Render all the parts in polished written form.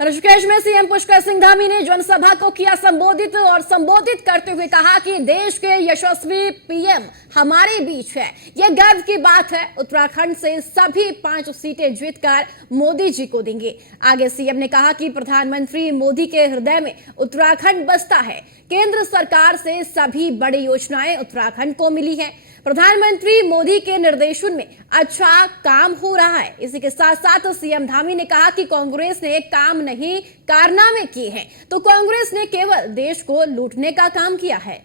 ऋषिकेश में सीएम पुष्कर सिंह धामी ने जनसभा को किया संबोधित और संबोधित करते हुए कहा कि देश के यशस्वी पीएम हमारे बीच है। यह गर्व की बात है। उत्तराखंड से सभी 5 सीटें जीतकर मोदी जी को देंगे। आगे सीएम ने कहा कि प्रधानमंत्री मोदी के हृदय में उत्तराखंड बसता है। केंद्र सरकार से सभी बड़ी योजनाएं उत्तराखंड को मिली है। प्रधानमंत्री मोदी के निर्देशन में अच्छा काम हो रहा है। इसी के साथ साथ सीएम धामी ने कहा कि कांग्रेस ने काम नहीं कारनामे किए हैं, तो कांग्रेस ने केवल देश को लूटने का काम किया है।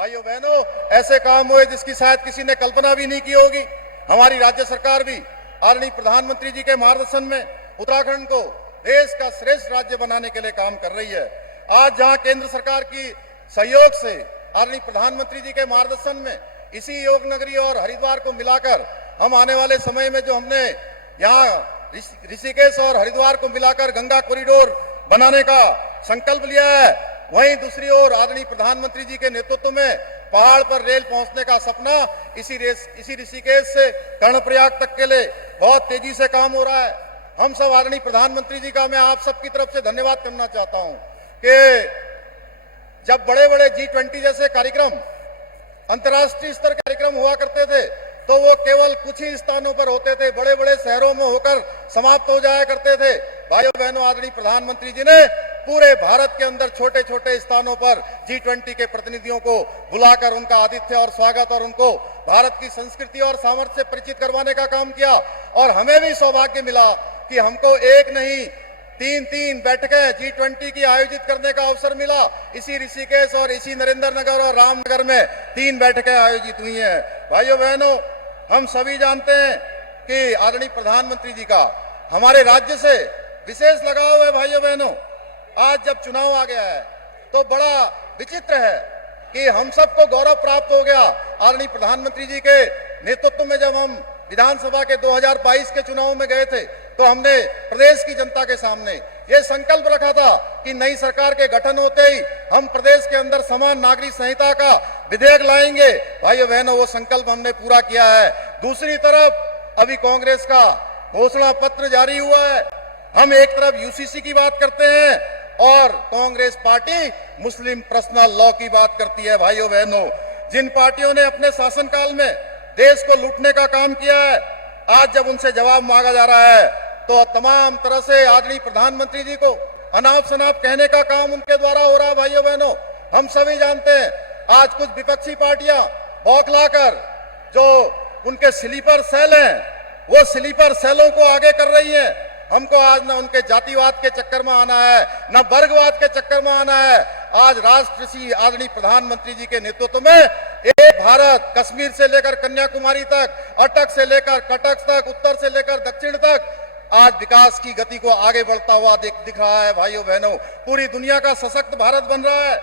भाइयों बहनों, ऐसे काम हुए जिसकी शायद किसी ने कल्पना भी नहीं की होगी। हमारी राज्य सरकार भी आदरणीय प्रधानमंत्री जी के मार्गदर्शन में उत्तराखंड को देश का श्रेष्ठ राज्य बनाने के लिए काम कर रही है। आज जहां केंद्र सरकार की सहयोग से आदरणीय प्रधानमंत्री जी के मार्गदर्शन में इसी योग नगरी और हरिद्वार को मिलाकर हम आने वाले समय में जो हमने यहाँ ऋषिकेश और हरिद्वार को मिलाकर गंगा कॉरिडोर बनाने का संकल्प लिया है, वहीं दूसरी ओर आदरणीय प्रधानमंत्री जी के नेतृत्व में पहाड़ पर रेल पहुंचने का सपना इसी ऋषिकेश से कर्णप्रयाग तक के लिए बहुत तेजी से काम हो रहा है। हम सब आदरणीय प्रधानमंत्री जी का मैं आप सबकी तरफ से धन्यवाद करना चाहता हूं कि जब बड़े बड़े G20 जैसे कार्यक्रम, अंतर्राष्ट्रीय स्तर कार्यक्रम हुआ करते थे तो वो केवल कुछ ही स्थानों पर होते थे, बड़े बड़े शहरों में होकर समाप्त हो जाया करते थे। भाइयों बहनों, आदरणीय प्रधानमंत्री जी ने पूरे भारत के अंदर छोटे छोटे स्थानों पर G20 के प्रतिनिधियों को बुलाकर उनका आतिथ्य और स्वागत और उनको भारत की संस्कृति और सामर्थ्य से परिचित करवाने का काम किया। और हमें भी सौभाग्य मिला कि हमको एक नहीं 3 बैठकें G20 की आयोजित करने का अवसर मिला। इसी ऋषिकेश और इसी नरेंद्रनगर और रामनगर में 3 बैठकें आयोजित हुई हैं। भाइयों बहनों, हम सभी जानते हैं कि आदरणीय प्रधानमंत्री जी का हमारे राज्य से विशेष लगाव है। भाइयों बहनों, आज जब चुनाव आ गया है तो बड़ा विचित्र है कि हम सबको गौरव प्राप्त हो गया। आदरणीय प्रधानमंत्री जी के नेतृत्व में जब हम विधानसभा के 2022 के चुनाव में गए थे तो हमने प्रदेश की जनता के सामने ये संकल्प रखा था कि नई सरकार के गठन होते ही हम प्रदेश के अंदर समान नागरिक संहिता का विधेयक लाएंगे। भाइयों बहनों, वो संकल्प हमने पूरा किया है। दूसरी तरफ अभी कांग्रेस का घोषणा पत्र जारी हुआ है। हम एक तरफ यूसीसी की बात करते हैं और कांग्रेस पार्टी मुस्लिम पर्सनल लॉ की बात करती है। भाइयों बहनों, जिन पार्टियों ने अपने शासनकाल में देश को लूटने का काम किया है, आज जब उनसे जवाब मांगा जा रहा है तो तमाम तरह से आदरणीय प्रधानमंत्री जी को अनाप शनाप कहने का काम उनके द्वारा हो रहा है। भाइयों बहनों, हम सभी जानते हैं आज कुछ विपक्षी पार्टियां बौखलाकर जो उनके स्लीपर सेल हैं वो स्लीपर सेलों को आगे कर रही हैं। हमको आज न उनके जातिवाद के चक्कर में आना है, न वर्गवाद के चक्कर में आना है। आज राष्ट्रश्री आदरणीय प्रधानमंत्री जी के नेतृत्व में एक भारत, कश्मीर से लेकर कन्याकुमारी तक, अटक से लेकर कटक तक, उत्तर से लेकर दक्षिण तक आज विकास की गति को आगे बढ़ता हुआ दिख रहा है। भाइयों बहनों, पूरी दुनिया का सशक्त भारत बन रहा है।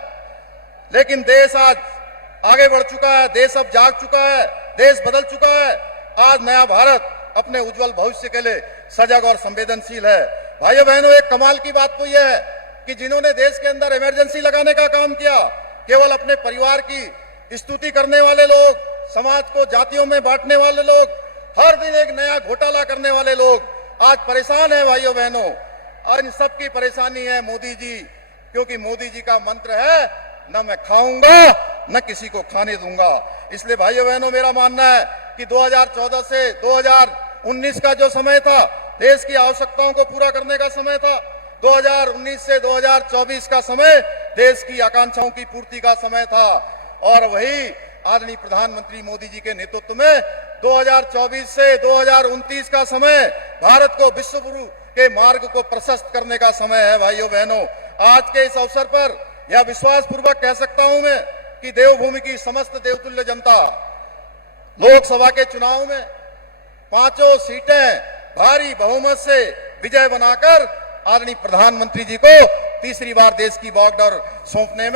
लेकिन देश आज आगे बढ़ चुका है, देश अब जाग चुका है, देश बदल चुका है। आज नया भारत अपने उज्जवल भविष्य के लिए सजग और संवेदनशील है। भाइयों बहनों, एक कमाल की बात तो यह है कि जिन्होंने देश के अंदर इमरजेंसी लगाने का काम किया, केवल अपने परिवार की स्तुति करने वाले लोग, समाज को जातियों में बांटने वाले लोग, हर दिन एक नया घोटाला करने वाले लोग आज परेशान है। भाइयों बहनों, इन सबकी परेशानी है मोदी जी, क्योंकि मोदी जी का मंत्र है न मैं खाऊंगा न किसी को खाने दूंगा। इसलिए भाइयों बहनों, मेरा मानना है कि 2014 से 2019 का जो समय था, देश की आवश्यकताओं को पूरा करने का समय था। 2019 से 2024 का समय देश की आकांक्षाओं की पूर्ति का समय था। और वही आदरणीय प्रधानमंत्री मोदी जी के नेतृत्व में 2024 से 2029 का समय भारत को विश्व गुरु के मार्ग को प्रशस्त करने का समय है। भाइयों बहनों, आज के इस अवसर पर यह विश्वास पूर्वक कह सकता हूं मैं कि देवभूमि की समस्त देवतुल्य जनता लोकसभा के चुनाव में 5 सीटें भारी बहुमत से विजय बनाकर आदरणीय प्रधानमंत्री जी को तीसरी बार देश की बागडोर सौंपने में